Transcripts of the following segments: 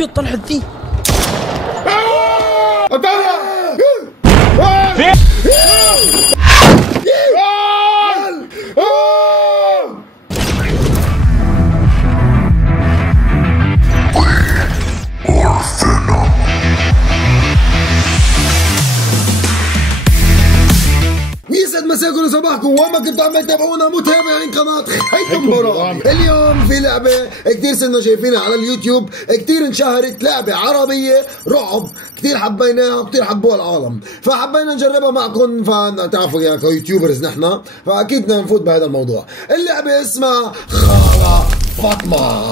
فين طلعت دي؟ يسعد مساكم وصباحكم وين ما كنتوا عم تتابعونا متابعين قناة خيكم برامي. اليوم في لعبة كتير صرنا شايفينها على اليوتيوب، كتير انشهرت، لعبة عربية رعب، كتير حبيناها وكتير حبوها العالم، فحبينا نجربها معكم. فتعرفوا يا كيوتيوبرز نحن، فأكيد بدنا نفوت بهذا الموضوع. اللعبة اسمها خالة فاطمة.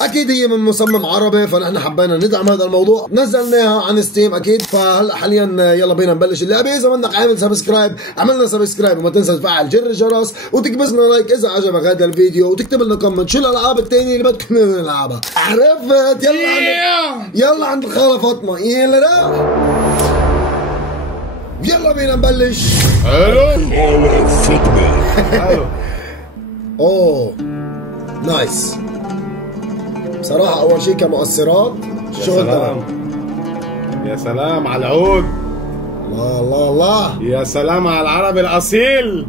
اكيد هي من مصمم عربي، فنحن حبينا ندعم هذا الموضوع، نزلناها عن ستيم اكيد. فهلا حاليا يلا بينا نبلش اللعبه. اذا بدك عامل سبسكرايب عملنا سبسكرايب، وما تنسى تفعل جر الجرس وتكبسنا لايك اذا عجبك هذا الفيديو، وتكتب لنا كومنت شو الالعاب الثانيه اللي بدكم نلعبها. عرفت؟ يلا عند الخالة فاطمة. يلا بينا نبلش. خالة فاطمة. اوه نايس. بصراحة أول شيء كمؤثرات شغل تمام. يا سلام على العود، الله الله الله، يا سلام على العربي الأصيل.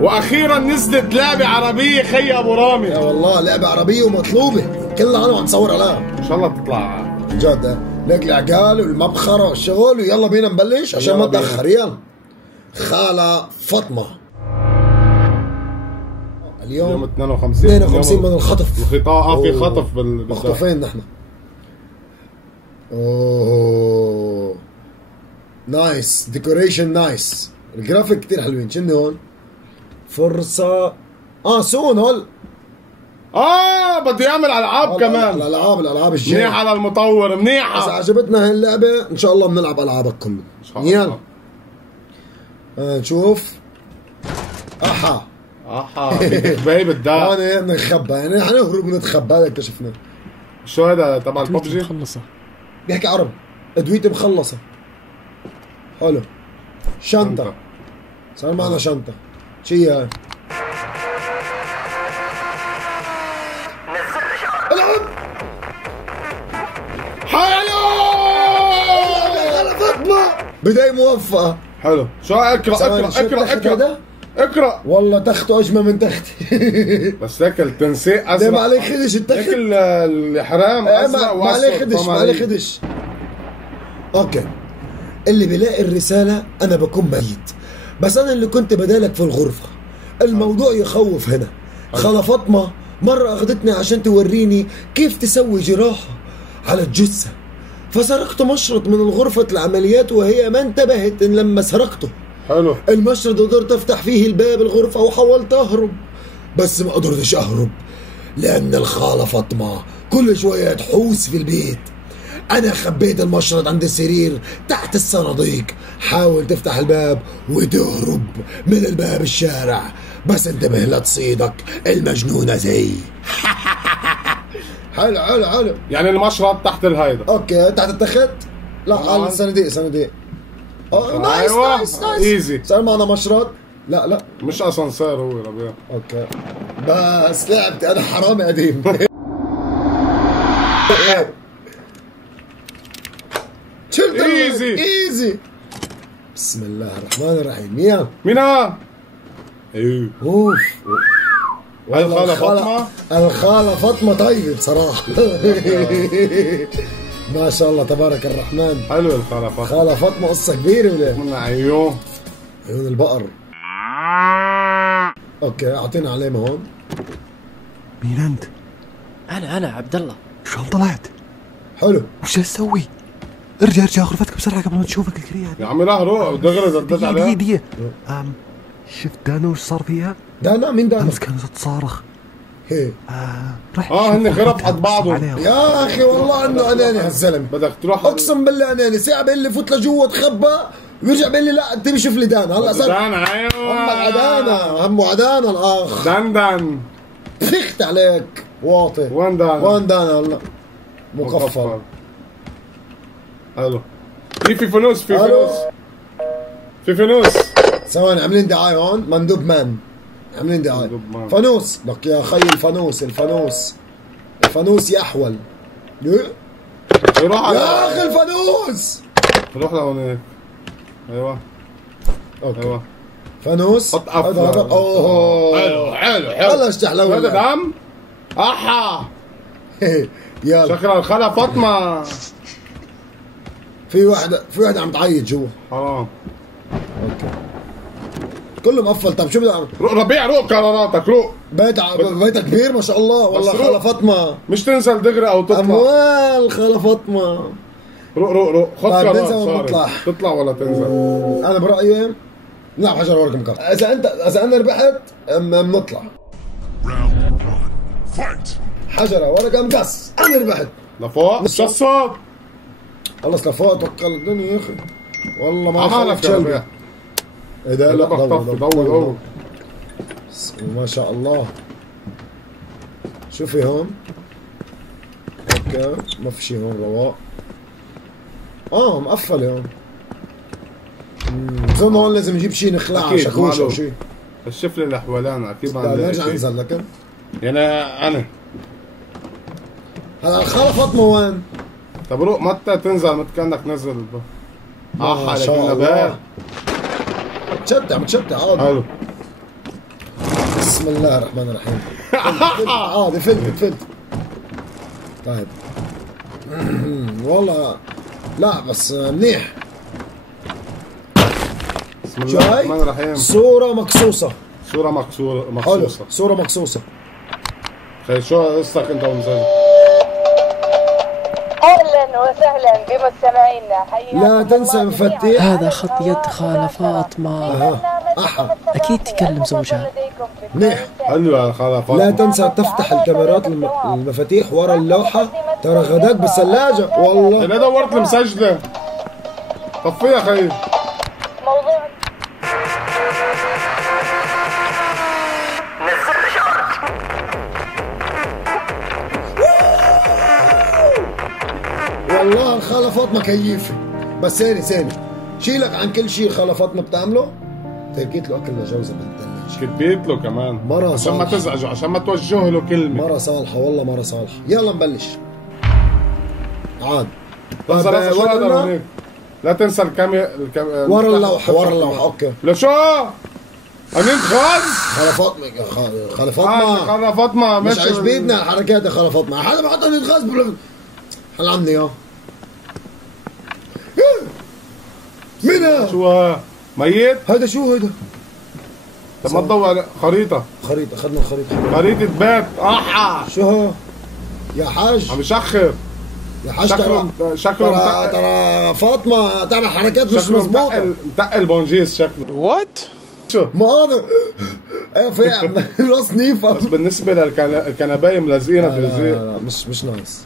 وأخيرا نزلت لعبة عربية خي أبو رامي. يا والله لعبة عربية ومطلوبة، كلنا أنا عم نصور عليها إن شاء الله تطلع جد. لك العقال والمبخرة والشغل، ويلا بينا نبلش عشان ما نتأخر. يلا خالة فاطمة. اليوم 52 من الخطف. الخطاء في خطف مخطوفين نحن. اوه نايس ديكوريشن نايس. الجرافيك كتير حلوين. شنو هون؟ فرصة سون هول. بده يعمل العاب كمان. الالعاب الجايه منيحة على المطور، منيحة. اذا عجبتنا هاي اللعبة ان شاء الله بنلعب العابكم ان شاء الله. يلا نشوف. باهي بالدار. هون بنخبى، يعني حنهرب ونتخبى. هذا اكتشفنا. شو هذا تبع الببجي؟ مخلصة بيحكي عربي. ادويتي مخلصة. حلو. شنطة. صار معنا شنطة. شي هاي؟ العب. حلو. خالة فاطمة بداية موفقة. حلو. شو اقرا والله تخته اجمل من تختي. بس هيك التنسيق ازرق. ما عليه خدش التخت. هيك الاحرام ازرق ما عليه خدش، ما عليه خدش. اوكي. اللي بيلاقي الرسالة انا بكون ميت، بس انا اللي كنت بدالك في الغرفة. الموضوع يخوف هنا. خالة فاطمة مرة اخذتني عشان توريني كيف تسوي جراحة على الجثة، فسرقت مشرط من الغرفة العمليات وهي ما انتبهت إن لما سرقته. حلو. المشرط قدرت افتح فيه الباب الغرفة وحاولت اهرب، بس ما قدرتش اهرب لان الخالة فاطمة كل شوية تحوس في البيت. انا خبيت المشرط عند السرير تحت الصناديق. حاول تفتح الباب وتهرب من الباب الشارع، بس انتبه لا تصيدك المجنونة زي. حلو. يعني المشرط تحت الهيدا. اوكي تحت التخت. لا على صناديق. نايس. ايزي. صار معنا مشرط. لا مش اسانسير هو ربيع. اوكي بس لعبتي انا حرامي قديم. شلت ايزي. بسم الله الرحمن الرحيم. يلا مين اوف. الخالة فاطمة. الخالة فاطمة طيبة بصراحة. ما شاء الله تبارك الرحمن. حلو الخالة فاطمة. خالة فاطمة قصة كبيرة ولا؟ من عيون البقر. اوكي اعطينا علامة هون. مين انت؟ انا عبد الله. شلون طلعت؟ حلو. وش اسوي؟ ارجع غرفتك بسرعة قبل ما تشوفك الكريه. يا عمي لا روح دغري زدت عليها. دقيقة. شفت دانا وش صار فيها؟ دانا مين دانا؟ امس كانت تصارخ. هي رح هن خرب حد بعضهم. يا اخي والله انه اناني هالزلمه. بدك تروح. اقسم بالله اناني. ساعه بيقول لي فوت لجوا تخبى ويرجع بيقول لي لا انت بشوف لي دانا. هلا صار دانا. ايوه همه عدانا الاخ. دندن فخت عليك واطي. وين دانا هلا مقفل. حلو. في فانوس. ثواني عاملين دعايه هون. مندوب مان عاملين دعايه. فانوس لك يا خي. الفانوس فانوس يا احول. يروح يا اخي الفانوس. روح لهونيك. ايوه اوكي ايوه فانوس. حط قفل. اوه حلو حلو حلو. بلش تحلو. هذا دم. احا يلا شكلها الخالة فاطمة. في واحدة عم تعيط جوا. حرام. اوكي كله مقفل. طب شو بدي اعمل؟ ربيع روق قراراتك روق. بيتها كبير ما شاء الله والله. بس روق. خالة فاطمة مش تنزل دغري او تطلع. اموال خالة فاطمة. روق روق روق. خذ طيب قرار ننزل ولا نطلع؟ صارت. تطلع ولا تنزل؟ انا برأيي نلعب حجر ورقة مكان. اذا انا ربحت بنطلع. حجرة ورقة مقص. انا ربحت. لفوق شو الصوت؟ خلص لفوق توكل الدنيا يا اخي. والله ما عمالك خلف شلبي. ربيع. ايه ده؟ لا ضوي. ما شاء الله. شو في هون؟ اوكي ما في شيء هون رواق. مقفل هون. بظن هون لازم نجيب شيء نخلعه شاكوش او شيء. الشفل اللي حوالينا اكيد ما لا عندنا نرجع شيء. ننزل لكن. يعني انا هلا الخالة فاطمة وين؟ طب روق متى تنزل متى كانك نزل. ما شاء الله. متشتع عادي. حلو. بسم الله الرحمن الرحيم. عادي فلت. طيب والله لا بس منيح. بسم الله الرحمن الرحيم. صورة مقصوصة. صورة مقصوصة. صورة مقصوصة. خي شو قصتك انت ومزاج؟ اهلا وسهلا بمستمعينا. لا تنسى مفاتيح. هذا خط يد خالة فاطمة. أكيد تكلم زوجها. منيح. حلو يا خالة فاطمة. لا تنسى تفتح الكاميرات المفاتيح ورا اللوحة. ترى غداك بالثلاجة والله. انا دورت المسجلة. طفيها خي. موضوع والله الخالة فاطمة كيفة. بس ثاني شيلك عن كل شيء الخالة فاطمة بتعمله. تركيت له اكل لجوزها بالثلاجة. كتبيت له كمان مرة عشان ما صالحة. تزعجه عشان ما توجه له كلمة. مرة صالحة والله مرة صالحة. يلا نبلش. عاد بس راسه شو هذا هونيك؟ لا تنسى الكاميرا ورا اللوحة اوكي. لشو؟ امين خالد؟ خالة فاطمة خالة فاطمة خالة فاطمة مش عجبتنا الحركات يا خالة فاطمة. حدا بحط لي الغاز هل عمي يا مين هذا؟ شو ميت؟ هذا شو هذا؟ طب ما تضوي خريطة. خريطة اخذنا الخريطة. خريطة بيت احا. شو هو؟ يا حاج عم يشخر. يا حاج شكله ترى فاطمة تعمل حركات مش مضبوطة. متقل بونجيس شكله. وات؟ شو؟ ما هذا ايه في راس نيفا. بس بالنسبة للكنباية ملزقينها بتلزيق. لا مش نايس.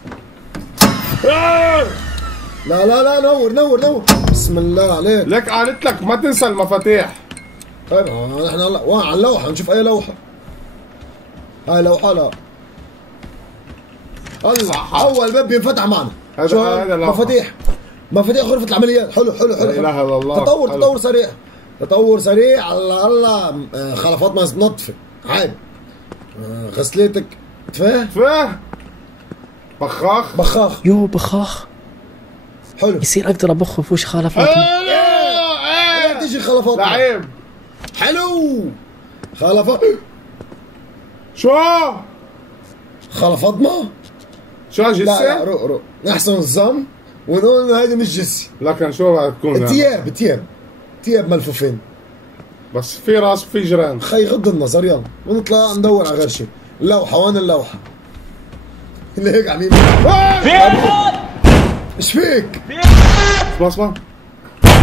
لا نور بسم الله عليك. لك قالت لك ما تنسى المفاتيح. طيب نحن هلا وين على اللوحة نشوف اي لوحة. هاي لوحة لا. اول باب بينفتح معنا. هذا مفاتيح غرفة العمليات. حلو لا اله الا الله. تطور سريع الله. خالة فاطمة نظفة عيب. غسلتك فاه بخاخ. يو بخاخ. حلو يصير أقدر أبخ في وش خالة فاطمة. تيجي خالة فاطمة. لعيب. حلو خالة فاطمة. شو؟ خالة فاطمة. شو جسة؟ لا روق نحسن الظن ونقول انه هيدي مش جسي. لكن شو بدها تكون؟ تياب ملفوفين. بس في راس وفي جيران. خي غض النظر يلا ونطلع ندور على غير شيء. اللوحة وين اللوحة؟ اللي هيك عم ايش فيك؟ اسمع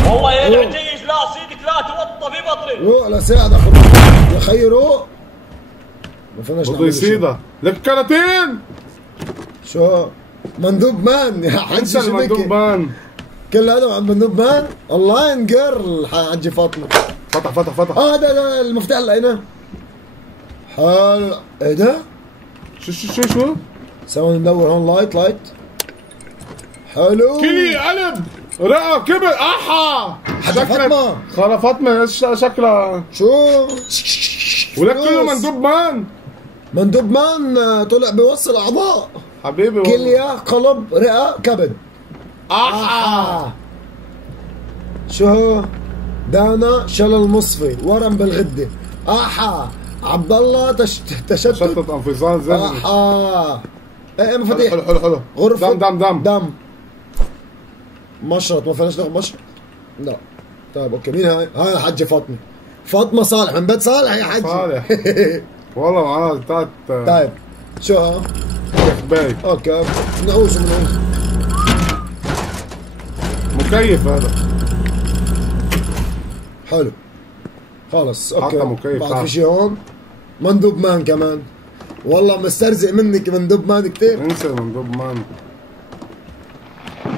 والله يا العجيز لا سيدك لا توطى في بطني. روق لا ساعد يا خي روق. ما فيناش بده يصيدها لك كراتين. شو؟ مندوب مان يا حجي. انسى المندوب مان. كل هذا عند مندوب مان. الله ينقر حجي فاطمة. فتح. هذا المفتاح اللي لقيناه. حلو. ايه ده؟ شو؟ سوي ندور هون لايت. حلو. كلي قلب رقة كبر احا. حجي فاطمة. خالة فاطمة شكلها شو؟ ولك كله مندوب مان. مندوب مان طلع بيوصل اعضاء. حبيبي كليه، قلب، رئه، كبد. شو هو؟ دانا، شلل مصفي، ورم بالغده. عبد الله تشتت انفصال ذهني. ايه مفاتيح. حلو غرفه دم مشرط. ما فيناش ناخذ مشرط؟ لا. طيب اوكي، مين هاي؟ هاي حجة فاطمة صالح من بيت صالح يا حجي. صالح والله معاه بتاعت. طيب شو ها؟ باي. اوكي نعوز مكيف هذا. حلو خلص اوكي. حتى مكيف. بعد في شي هون؟ مندوب مان كمان. والله مسترزق منك مندوب مان كتير. انسى مندوب مان.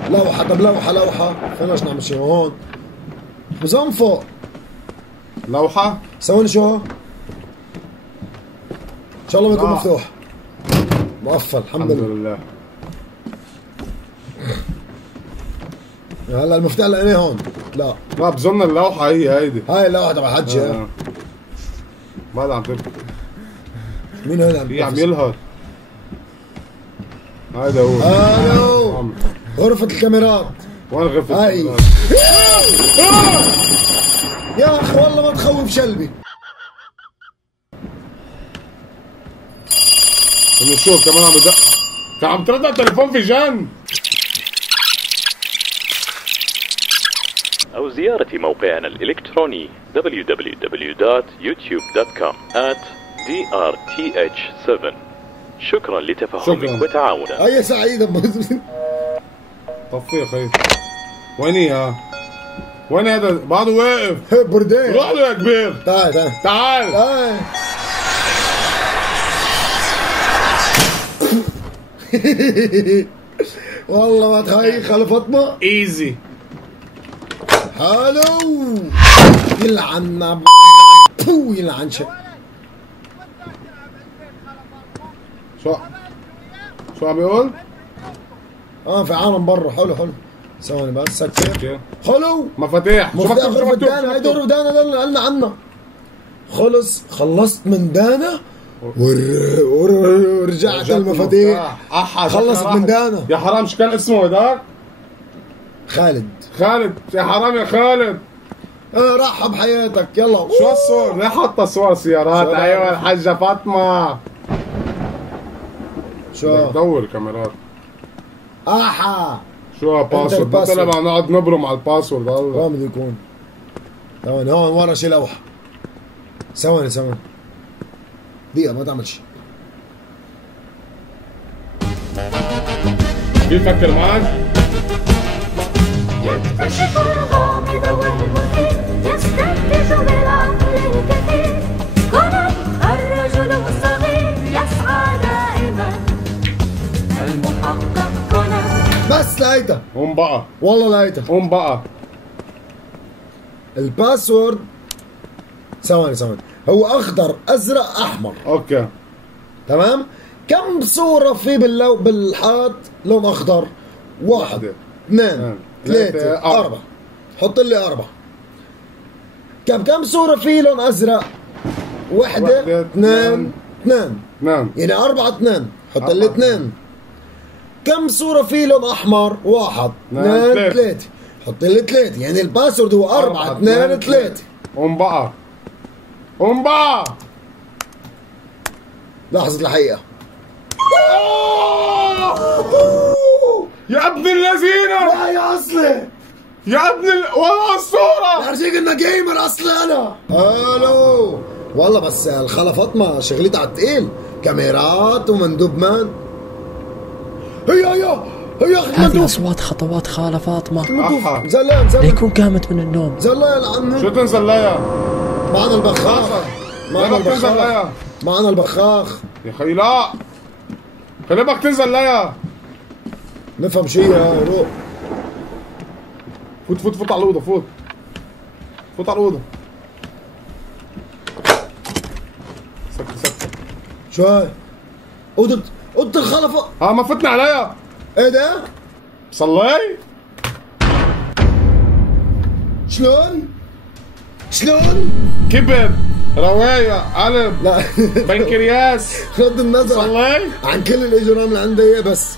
لوحة. طب لوحة فيناش نعمل شي هون؟ مزون فوق. لوحة؟ سويني شو هو؟ ان شاء الله ما يكون مفتوح. مقفل الحمد لله. هلا المفتاح لقيناه هون. لا بظن اللوحة هيدي. هاي اللوحة تبع حجي. بعد عم تبكي. مين هذا عم يلهر؟ هيدا هو. الو غرفة الكاميرات. وين غرفة الكاميرات؟ يا اخي والله ما تخوف شلبي. انه شوف كمان عم بدق. كان عم ترد على التليفون في جن. أو زيارة موقعنا الإلكتروني www.youtube.com/drth7. شكرا لتفهمك وتعاونك. هيا سعيدة. طفي يا خي. وين هي؟ وين هذا؟ بعده واقف. بردين. روح له يا كبير. تعال. والله ما تخيل خلف فاطمة. ايزي. حلو. يلعن يلعن شو عم يقول؟ في عالم برا. حلو ثواني بس سكر. حلو. مفاتيح غرفة دانا. هيدي غرفة دانا اللي قلنا عنها. خلصت من دانا ورجعت المفاتيح. خلصت من دانا. يا حرام شو كان اسمه هداك؟ خالد. يا حرام يا خالد. رحب حياتك. يلا. شو الصور؟ ليه حاطة صور سيارات؟ ايوه الحجة فاطمة. شو؟ دور كاميرات. شو باسورد؟ بطلع ما نقعد نبرم على الباسورد. الله وين بده يكون؟ ثواني هون ورا شي لوحة. ثواني دقيقة ما تعمل شي. بيفكر معك؟ يكتشف الغامض والمثير، يستنتج بالعقل الكثير. كونان الرجل الصغير يسعى دائما. المحقق كونان. بس لقيتها. قوم بقى. والله لقيتها. قوم بقى. الباسورد ثواني هو اخضر ازرق احمر. اوكي تمام. كم صورة في بالحائط لون اخضر؟ 1 2 3 4. حط لي 4. كم صورة في لون ازرق؟ 1 2 2. يعني 4 2. حط لي 2. كم صورة في لون احمر؟ 1 2 3. حط لي 3. يعني الباسورد هو 4 2 3. قوم بقى. لحظة الحقيقة. يا ابن اللذينة. لا يا اصلي. يا ابن والله الصورة. ارجيك انه جيمر اصلي انا. الو والله بس الخالة فاطمة شغلتها على التقيل. كاميرات ومندوب مان. هي هذه أصوات خطوات خالة فاطمة. زلان ليكون قامت من النوم. زلان عنه. شو تنزليها؟ معنا البخاخ. معنا البخاخ. يا خي لا. خليك تنزل ليا. نفهم شيء يا روح. فوت على الأوضة. فوت على الأوضة. سكر. شو هاي؟ أوضة الخلفة. ما فتنا عليا. ايه ده؟ صلي. شلون؟ كبر. رواية قلب لا بنكرياس غض النظر صلي عن كل الاجرام اللي عندها اياه، بس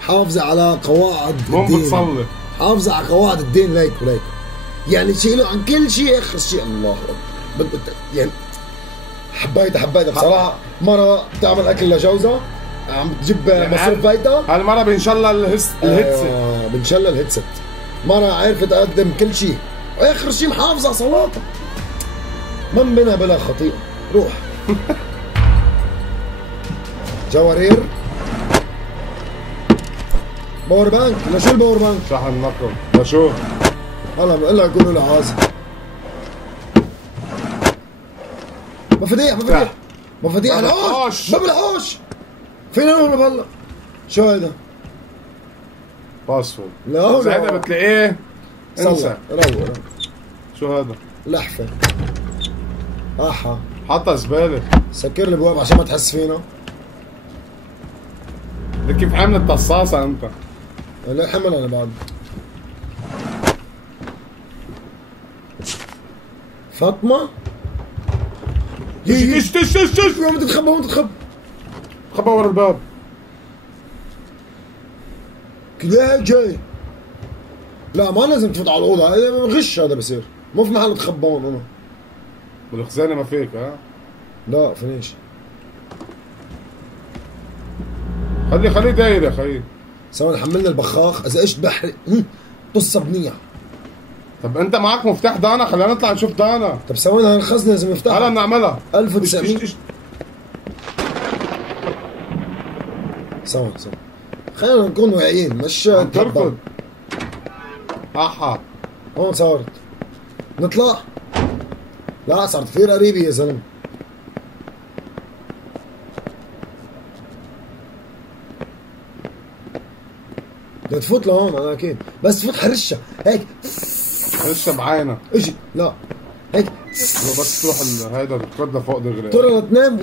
حافظة على قواعد مو الدين. بتصلي حافظة على قواعد الدين ليك وليك، يعني شيلوا عن كل شيء اخر شيء الله اكبر. يعني حبيتها بصراحة. مرة بتعمل اكل لجوزها، عم بتجيب مصروف بيتها. هالمرة بنشلها الهيدست. بنشلها الهيدست. مرة عرفت تقدم كل شيء، واخر شيء محافظة على صلاتها. من بنا بلا خطيئة. روح. جوارير، باور بانك. لشو الباور بانك؟ شحن نقل لشو؟ هلا بقول لك قولوا له عازم. مفاتيح الحوش. باب الحوش فينا نهرب هلا. شو هيدا؟ باسورد. لا إذا هيدا بتلاقيه انسى. روق. شو هذا؟ لحفة. احا حطها زبالة. سكر الابواب عشان ما تحس فينا. بدك كيف حامل الطصاصة انت؟ لا حمل انا بعد. فاطمة تش وين تتخبى؟ خبى ورا الباب. لا جاي. لا ما لازم تفوت على الأوضة، هذا غش، هذا بصير مو في محل تخبى هون. أنا بالخزانة ما فيك ها؟ لا فينيش. خليه داير يا خيي. سوا حملنا البخاخ، إذا إيش بحرق طصة بنية. طب أنت معك مفتاح دانا، خلينا نطلع نشوف دانا. طب سوينا هالخزنة لازم نفتحها. هلا بنعملها 1900. سوا خلينا نكون واعيين، مش تركض. هون صارت. نطلع. لا صارت كثير قريبة يا زلمة. بدها تفوت لهون انا اكيد، بس تفوت حرشة هيك. حرشة بعينها. اجي لا هيك بس تروح هيدا تركض لفوق دغري. ترى تنام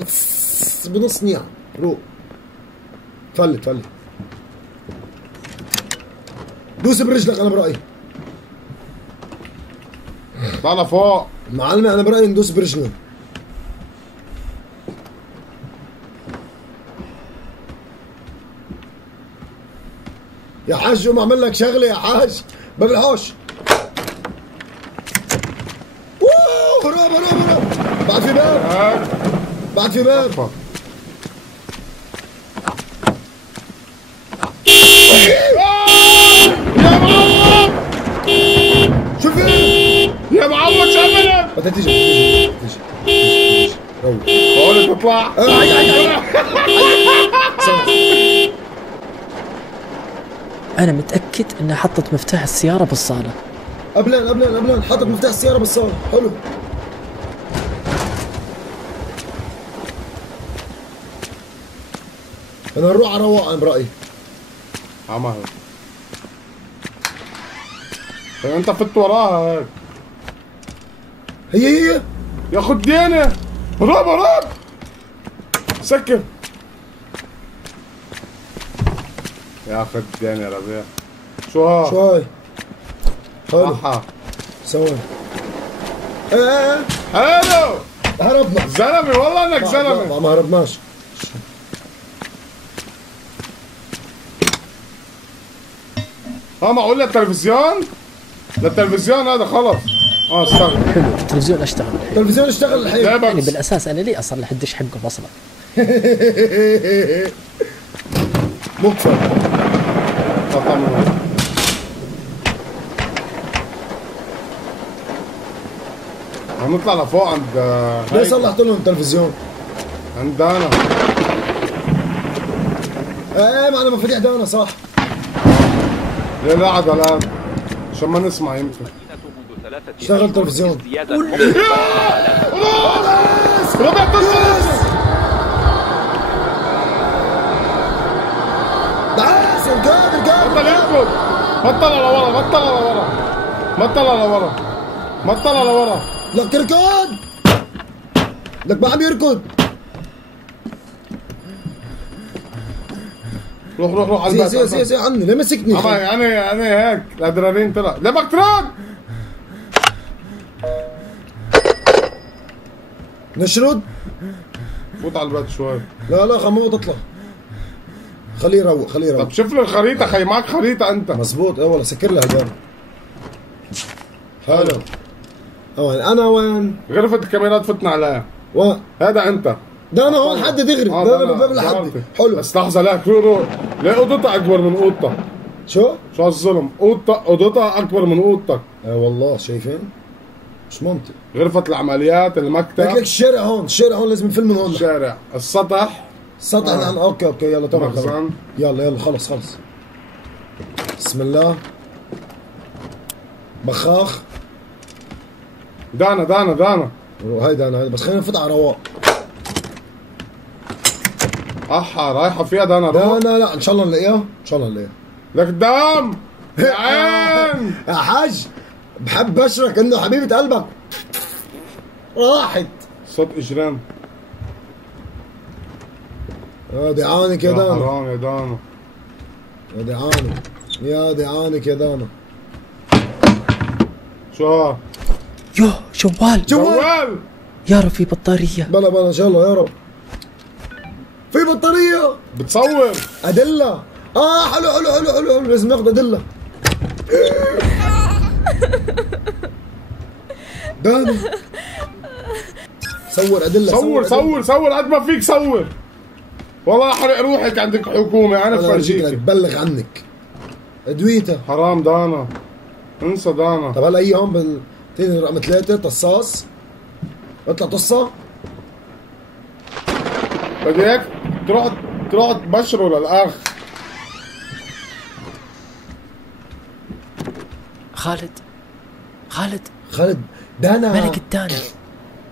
بنص نيعة. روق. فلت. دوس برجلك انا برأيي. طلع فوق. معلمي انا برأيي ندوس برجلنا. يا حاج قوم اعمل لك شغله يا حاج. باب الحوش. هرب. بعد في باب. يا معوض شوف يا معوض شو عملت؟ بدها تيجي روح. بقول تطلع. أنا متأكد إنها حطت مفتاح السيارة بالصالة. قبلين حطت مفتاح السيارة بالصالة. حلو. أنا نروح على رواقة برأيي. عمها انت فت وراها هيك. هي يا خديني. هرب سكر يا خديني يا ربيع. شو هاي؟ حلو. سوي. حلو. هربنا زلمه والله انك زلمه. ما هربناش. معقول للتلفزيون هذا خلص. اشتغل. حلو التلفزيون اشتغل الحين. يعني بالاساس انا ليه اصلح الدش حقه اصلا. مكفر. هنطلع لفوق عند ليه صلحت لهم التلفزيون؟ عند دانا. معنا مفاتيح دانا صح. ليه لا عدلان عشان ما نسمع يمكن. اشتغل التلفزيون. ربع تصل. دعاس القادر بطل يركض. بطل على ورا. لك تركض. لك ما عم يركض. روح على البيت. سي عني ليه مسكني؟ انا هيك الادرينالين طلع. ليه بدك ترد؟ نشرد؟ فوت على البيت شوي. لا خمو تطلع. خليه يروق خليه يروق. طب شوف لي الخريطة خي، معك خريطة أنت. مزبوط والله سكر لها هدول. حلو. أنا وين؟ غرفة الكاميرات فتنا عليها. وين؟ هذا أنت. ده أنا هون حد دغري، ده أنا بباب لحدي. حلو. بس لحظة لا روح. ليه أوضتها أكبر من أوضتك؟ شو هالظلم؟ أوضتها أكبر من أوضتك. والله شايفين؟ مش منطق. غرفة العمليات، المكتب. لك الشارع هون، الشارع هون لازم نفل من هون. الشارع، السطح. اوكي يلا تمام مخزن. يلا خلص. بسم الله. بخاخ. دانا. هاي دانا بس خلينا نفوت على رواق. رايحة فيها دانا. لا ان شاء الله نلاقيها. لك دم يا عين. يا حاج بحب اشرك انه حبيبة قلبك راحت. صوت اجرام. دي عانك يا دانا. حرام يا دانا. دي عانك يا دانا. شو يوه جوال يا رب في بطارية. بلا ان شاء الله يا رب في بطارية. بتصور أدلة. حلو لازم ناخذ أدلة. داني صور أدلة. صور قد ما فيك صور. والله احرق روحك عندك حكومة. أنا بفرجيك تبلغ عنك أدويتها. حرام دانا. انسى دانا. طب هلا هي هون بالتاني رقم 3 طصاص. اطلع طصة. بدي اياك تروح تبشره للأخ. خالد دانا ملك الدانا.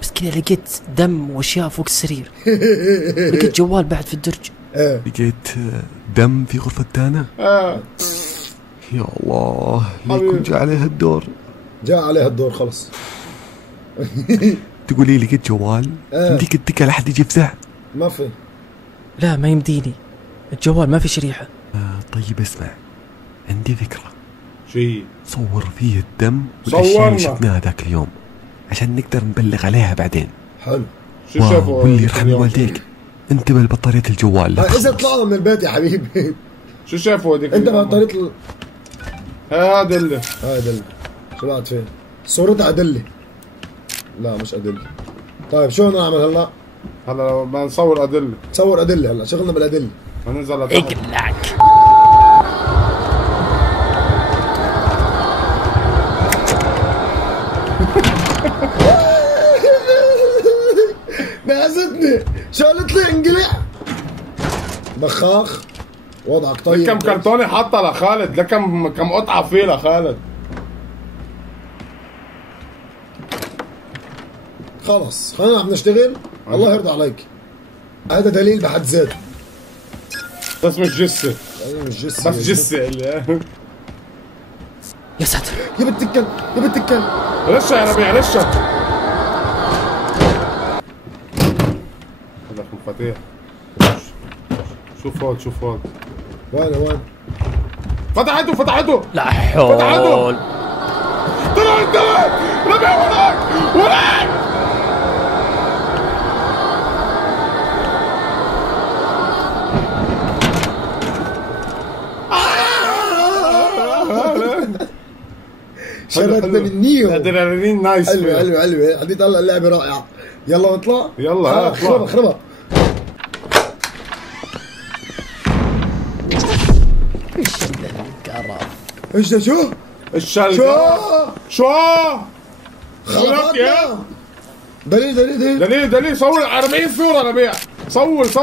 بس كذا لقيت دم واشياء فوق السرير. لقيت جوال بعد في الدرج. لقيت دم في غرفة دانا. يا الله ليكون جاء عليها الدور خلص. تقولي لقيت جوال يمديك تدق على حد يجفزه؟ ما في. لا ما يمديني، الجوال ما في شريحة. طيب اسمع، عندي فكرة. شي صور فيه الدم والاشياء اللي شفناها ذاك اليوم عشان نقدر نبلغ عليها بعدين. حلو. شو شافوا؟ واللي يرحم والديك انتبه لبطارية الجوال. اذا طلعنا من البيت يا حبيبي. شو شافوا هذيك؟ انت بطارية هاي أدلة. شو بعد فين؟ صورتها أدلة. لا مش أدلة. طيب شو نعمل هلا؟ هلا بدنا نصور أدلة. صور أدلة هلا، شغلنا بالأدلة. هننزل لتحت. اقلعك. نازتني شالت لي انقلع. بخاخ وضعك طيب. كم كرتونة حاطة لخالد، كم قطعة فيه لخالد. خلص خلينا عم نشتغل. الله يرضى عليك. هذا دليل بحد ذاته. بس مش جثة. مش جثة بس جثة. يا ساتر يا بتكل رشة يا ربيع رشة. هذاك مفاتيح. شوف هون وين فتحته. لا حول. طلع ربيع وراك. شبكنا بالنيو. ادرينالين نايس. حلوة حديت هلا اللعبة رائعة. يلا نطلع. يلا خربها. ايش ده شو؟ الشلقة. شو؟ خلفاتنا. دليل. صور 40 صورة ربيع. صور.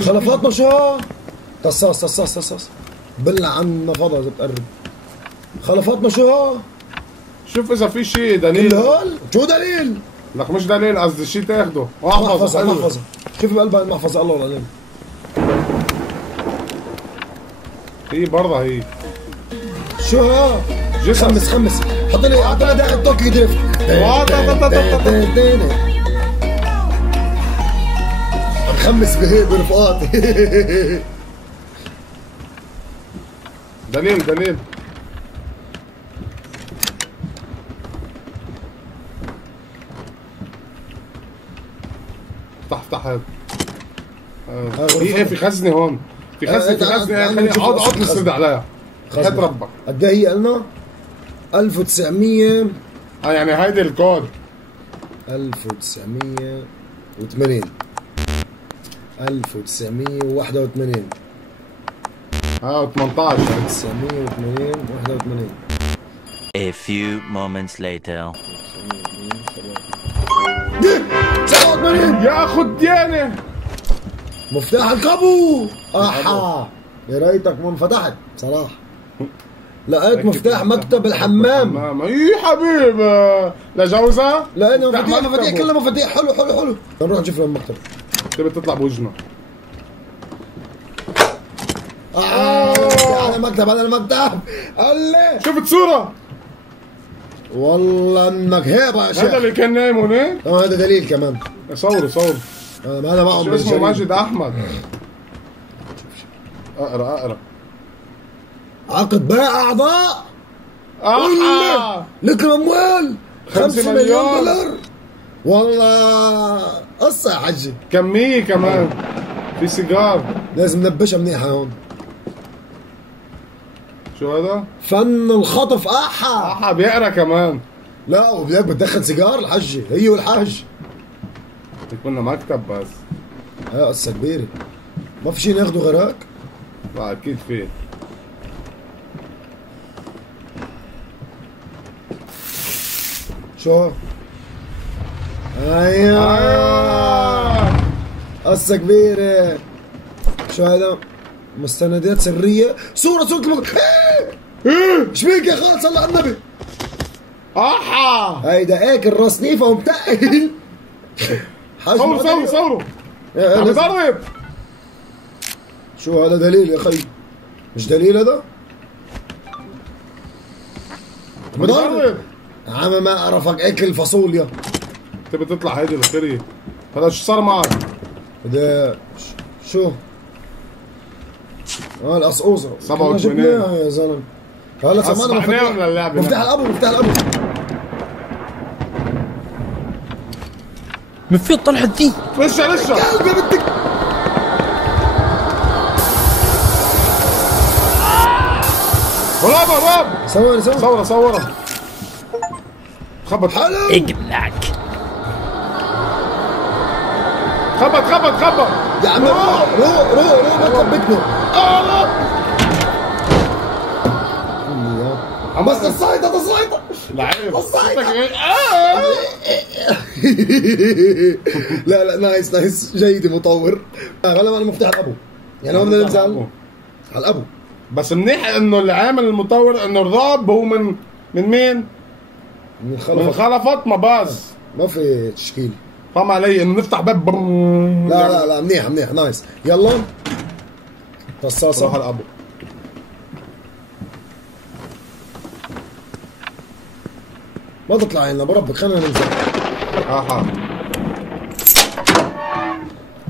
خلفاتنا شو؟ تصاص. بلع عنا فضا اذا بتقرب. خلفاتنا شو؟ شوف اذا في شيء دليل. الهول شو دليل؟ لك مش دليل، قصدي شيء تاخده. محفظة. كيف بقلبها المحفظة؟ الله العظيم. هي برضه هي. شو ها؟ خمس. حط لي داعي طوكيو دريفت. خمس بهيك برفقاتي. دليل. افتح هذا. في خزنه هون، في خزنه خليني اقعد نسرد عليها. حياة ربك. قد ايه هي قلنا؟ 1900 يعني هيدي الكود 1980 1981 18 1980 81. A few moments later. 87 يا خديانه مفتاح الكابو. احا يا ريتك ما انفتحت صراحه. لقيت مفتاح مكتب الحمام. اي حبيبي لجوزها لقينا مفاتيح كلها مفاتيح. حلو نروح نشوف المكتب. تبي تطلع بوجهنا. على المكتب الله شفت صورة والله انك هيبة يا شيخ. هذا اللي كان نايم هناك. هذا دليل كمان. صور انا معهم شو اسمه؟ ماجد احمد. اقرا عقد بيع اعضاء. لك اموال 5 مليون دولار. والله قصة يا حجي. كمية كمان في سيجار لازم نبشها منيحة هون. شو هذا؟ فن الخطف. احا بيقرا كمان. لا وبلاك بتدخن سيجار الحجي هي والحاج. كنا مكتب بس. قصة كبيرة. ما في شيء ناخده غير هيك؟ لا اكيد في. شو؟ ايوه قصة كبيرة. شو هذا؟ مستندات سرية. صورة ايش بيك يا خالد صلى على النبي. هيدا اكل رصنيفة ومتقل. صوروا عم يضرب. شو هذا دليل يا خي؟ مش دليل هذا؟ مضرب. عم ما اعرفك اكل فاصوليا. تبي تطلع هيدي الخيرية. هذا شو صار معك؟ ده شو؟ القصقوصة 87 يا زلمة. هلا سمعنا مفتاح الابو. من فين طلعت ذي؟ لسه قلبي بدك. راب صورة خبط. حلو اقلعك. خبط يا عم روح ما تلبكني. بس الصيدة لعيب لا نايس جيد مطور. غالبا انا مفتاح الابو يعني هو بدنا ننزل على الابو. بس منيح انه اللي عامل المطور انه الراب هو من مين؟ من خلفت ما باز. ما في تشكيل. فهم علي انه نفتح باب. لا منيح نايس. يلا رصاصة. روح الابو. ما تطلع لنا بربك خلينا ننزل.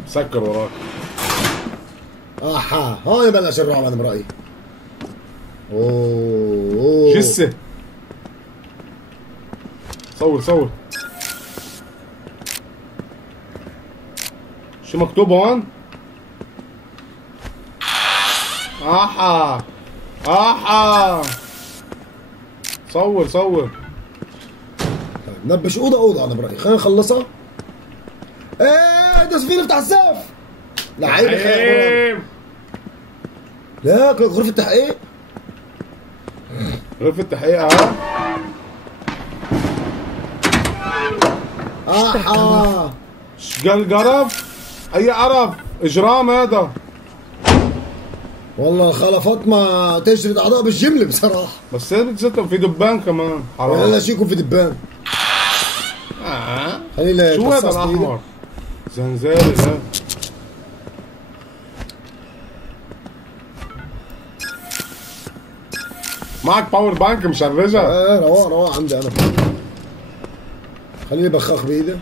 سكر وراك. هون بلش الرعب انا برأيي. اوه جثة. صور شو مكتوب هون؟ صور نبش اوضه انا برايي. خلينا نخلصها. ده سفينه بتاع السقف. لعيب. لا غرفه التحقيق. شقل قرف. اي قرف اجرام هذا. والله خلفات ما تجرد اعضاء بالجمله بصراحه. بس بتزتم في دبان كمان. حرام. لا شو يكون في دبان. خلينا شو هذا الاحمر؟ زنزانه ده. معك باور بانك مشرجه؟ رواق عندي انا. خليني بخاخ بايدي.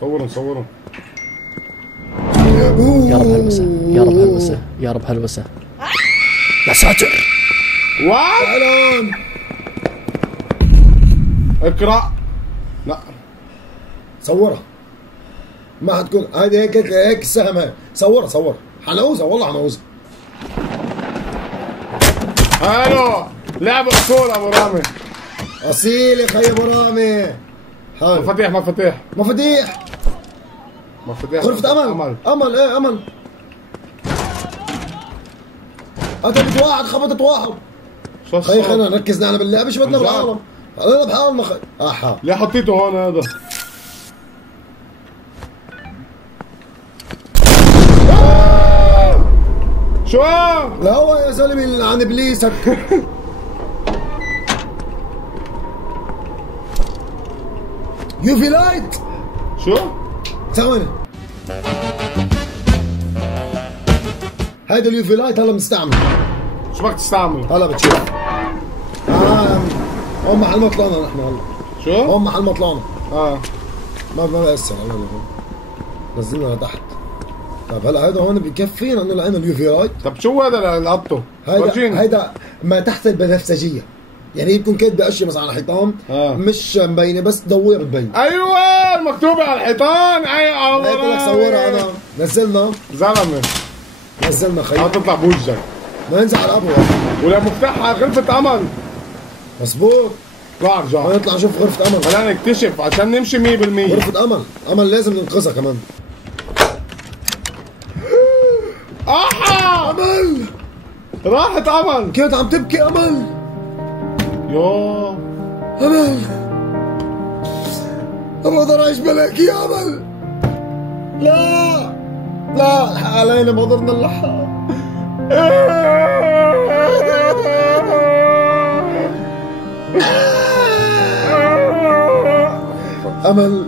صورهم يا رب هالوسه يا ساتر. وات اقرا. لا صورها ما حتكون هيدي هيك السهم هيك. صور حنعوزها والله حنعوزها. الو لعب اصول ابو رامي. اصيل يا خي ابو رامي. مفاتيح غرفة امل. ايه امل. قتلت واحد خبطت واحد. خي خلينا نركز نحن باللعبة. شو بدنا بالعالم؟ انا بحالنا خي. احا ليه حطيته هون هذا؟ شو؟ لا هو يا زلمه عن ابليسك. يوفي لايت. شو؟ ثواني. هيدا اليوفي لايت هلا مستعمل. شو بدك تستعمل؟ هلا بتشوف. هون محل ما طلعنا نحن هلا. شو؟ هون محل ما طلعنا. ما بأثر هلا نزلنا لتحت. طيب هلا هيدا هون بكفينا انه لقينا اليوفي لايت. طب شو هذا اللي حطه؟ هيدا ما تحت البنفسجيه. يعني يكون كاتبه اشياء مثلا على الحيطان مش مبينه بس ضويه بتبين. ايوه مكتوبه على الحيطان. اي الله قلت لك صورها انا. نزلنا زلمه نزلنا خيي. تطلع بوجهك. ما ننزل على الابواب. ولا مفتاحها غرفه امل. مظبوط. اطلع ارجع. ما نطلع نشوف غرفه امل. خلينا نكتشف عشان نمشي 100%. غرفه امل لازم ننقذها كمان. امل راحت امل. كانت عم تبكي امل. يا امل ما بقدر اعيش بلاك يا امل. لا الحق علينا ما قدرنا نلحق. امل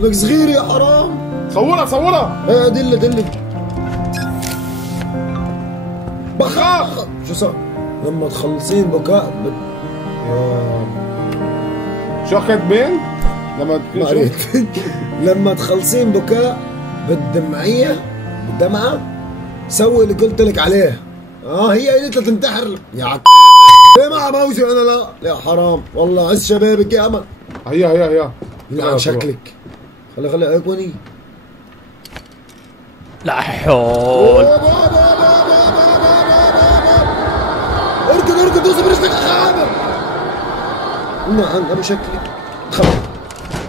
لك صغير يا حرام. صورها. ايه دلي بخاف. شو صار؟ لما تخلصين بكاء شو اخذت بين؟ ما قريت. لما تخلصين بكاء بالدمعة سوي اللي قلت لك عليه. هي قالت لها تنتحر يا ليه معها موزي وانا لا حرام والله. عز شبابك يا امل. هي يلعن شكلك. خلي اكوني. لا حول. اركض دوس برجلك خامر. نعم ابو شكلك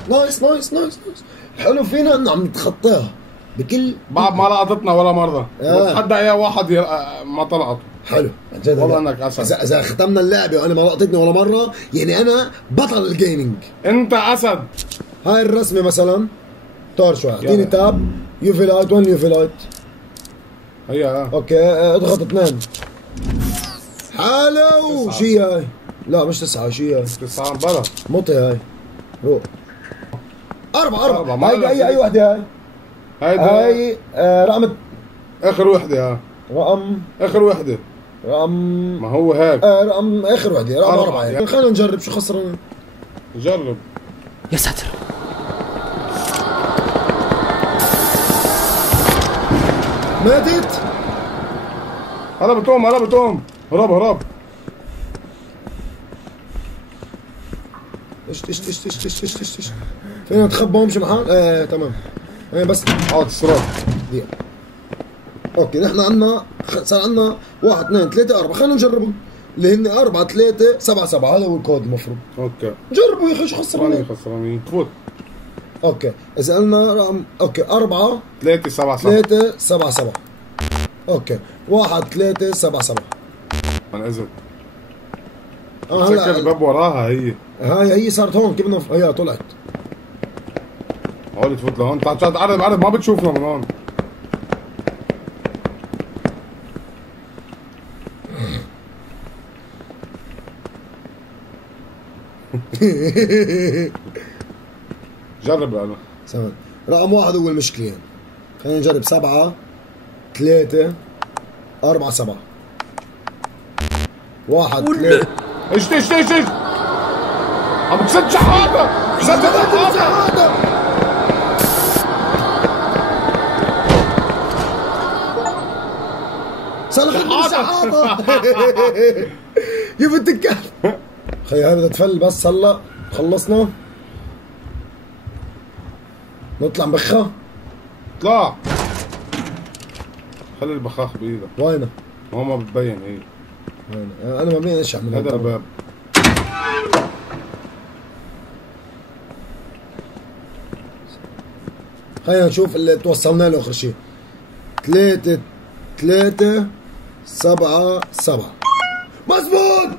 نايس. حلو فينا انه عم نتخطاها بكل بعد ما لقطتنا ولا مرة. بتحدى اي واحد ما طلعت. حلو عن جد والله انك اسد. اذا ختمنا اللعبة وانا ما لقطتني ولا مرة يعني انا بطل الجيمنج. انت اسد. هاي الرسمة مثلا طار شوي. اعطيني تاب. يوفي لايت. وين يوفي لايت؟ هي اوكي اضغط 2. حلو. شي هاي؟ لا مش 9. شي هاي؟ 9 بلا مطي هاي. روح 4. اي وحدة هاي؟ هاي رقم اخر وحدة. رقم اخر وحدة. رقم ما هو هيك. رقم اخر وحدة رقم 4 يعني. خلينا نجرب شو خسرنا. جرب. يا ساتر. ماتت. هلا بتقوم هرب. ايش فينا نتخبى وامشي محل. تمام. بس تصرف دقيقة. اوكي نحن عندنا صار عندنا 1 2 3 4. خلينا نجربهم اللي هن 4 3 7 7. هذا هو الكود المفروض. اوكي جربوا يا اخي. شو خسرانين تفوت. اوكي اذا قلنا رقم اوكي 4 3 7 7. اوكي 1 3 7 7. انا اذن هلا الباب وراها. هي صارت هون. كيف بدنا هي طلعت. عودي تفوت لهون. تعال عرض ما بتشوفنا من هون. جرب انا. ثواني. رقم 1 هو المشكلة يعني. خلينا نجرب 7 3 4 7. 1 3. ايش عم تسد شحاطة. شحاطة. يا بنت الكلب. خي هاي بدها تفل بس هلا خلصنا. نطلع بخها؟ اطلع. خلي البخاخ بايدك. وينه؟ هو ما بتبين هي. وينه؟ انا ما بين ايش اعمل. هذا الباب. خلينا نشوف اللي توصلنا له اخر شيء. 3 3 7 7 مزبوط.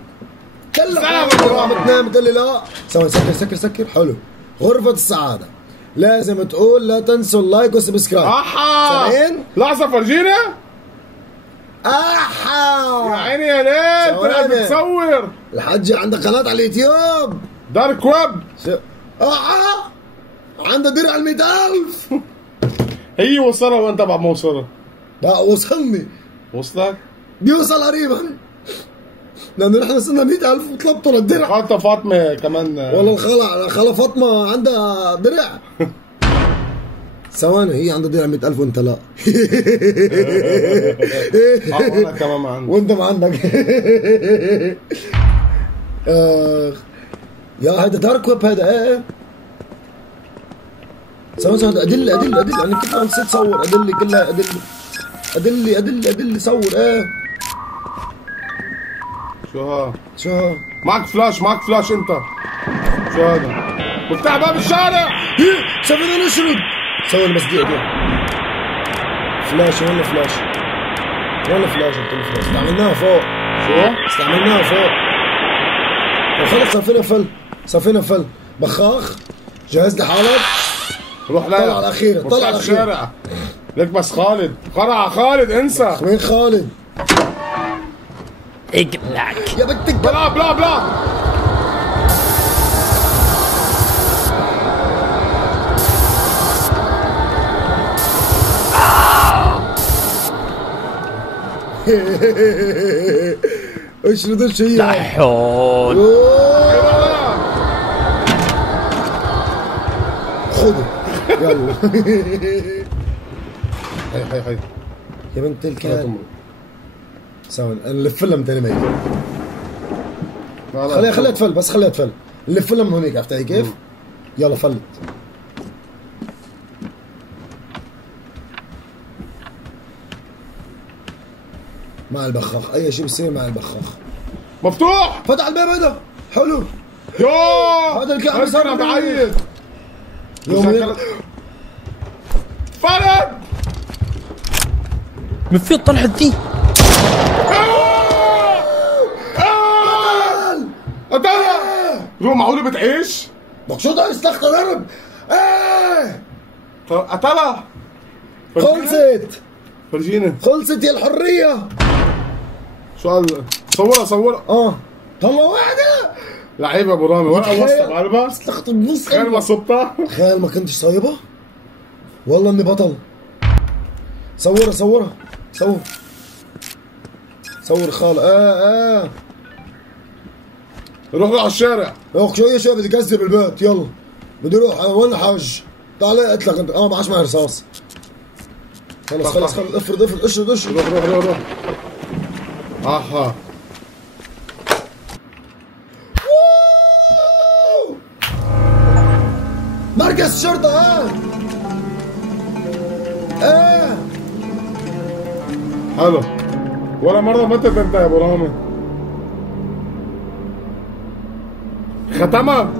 كلك عم تنام تقول لي لا. سوي سكر حلو. غرفة السعادة لازم تقول لا تنسوا اللايك والسبسكرايب. سامعين؟ لحظة فرجينا. يا عيني يا ليل طلعت بتصور. الحجة عندها قناة على اليوتيوب دارك ويب. عنده درع 100,000. هي وصلها وانت بعد ما وصلها؟ لا وصلني. وصلك؟ بيوصل قريبا لانه نحن صرنا 100,000 وطلبته للدرع. خالته فاطمه كمان. والله الخالة فاطمه عندها درع. ثواني هي عندها درع 100,000 وانت لا. انا كمان ما عندي وانت ما عندك. يا هذا دارك ويب هذا. ايه ثواني ادله يعني كيف عم تصور ادله كلها ادله صور. ايه شو ها؟ معك فلاش انت. شو هذا؟ مفتاح باب الشارع. سوينا نشرد. ثواني بس دقيقة. فلاش ولا فلاش؟ قلت له فلاش. استعملناها فوق. شو؟ استعملناها فوق. خلص صفينا فل. بخاخ جهز لي حالك. روح لا طلع على الأخيرة. الشارع. لك بس خالد. قرع خالد انسى. وين خالد؟ اقلعك يا بنتك. بلا اشرد الشيء. لا حول. خذه يلا. هي يا بنت الكلب. ثواني نلف لها من تاني ميت. خليها تفل بس خليها تفل. نلف لها من هونيك. عرفت كيف؟ يلا فلت. مع البخاخ اي شيء بصير مع البخاخ. مفتوح. فتح الباب هذا حلو. هذا اللي كان انا بعيد. فرد من فين طلعت دي؟ روح معقولة بتعيش؟ مقصودها استخدم ضرب. قتلها. خلصت يا الحرية. شو صورها. طلع واحدة. لعيب يا ابو رامي. ولا وصل بقلبها. استخدم نص. تخيل ما صبتها. تخيل ما كنتش صايبها. والله اني بطل. صورها صور خال. روح على الشارع. شوية بدي اكذب البيت. يلا بدي اروح. وين الحاج؟ تعال قلت لك انت. ما عادش معي رصاص. خلص افرض اشرد. روح. اها مركز شرطة. حلو. ولا مرة متت انت يا ابو رامي. ختمها.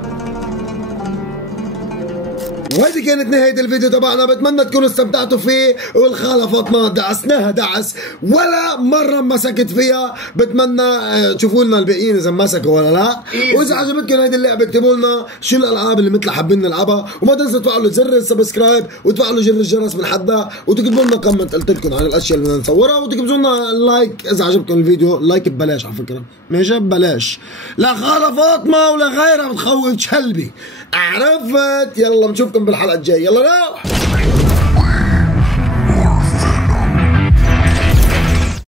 وهذه كانت نهاية الفيديو تبعنا. بتمنى تكونوا استمتعتوا فيه. والخالة فاطمة دعسناها دعس ولا مرة مسكت فيها. بتمنى تشوفوا لنا الباقيين إذا مسكوا ولا لا. وإذا عجبتكم هذه اللعبة اكتبوا لنا شو الألعاب اللي مثل حابين نلعبها. وما تنسوا تفعلوا زر السبسكرايب وتفعلوا زر الجرس من حدا. وتكتبوا لنا كومنت قلت لكم عن الأشياء اللي بدنا نصورها. وتكتبوا لنا لايك إذا عجبكم الفيديو. لايك ببلاش على فكرة. ماشي ببلاش. لا خالة فاطمة ولا غيرها بتخوف شلبي. عرفت. يلا بنشوفكم بالحلقة الجاية. يلا روح.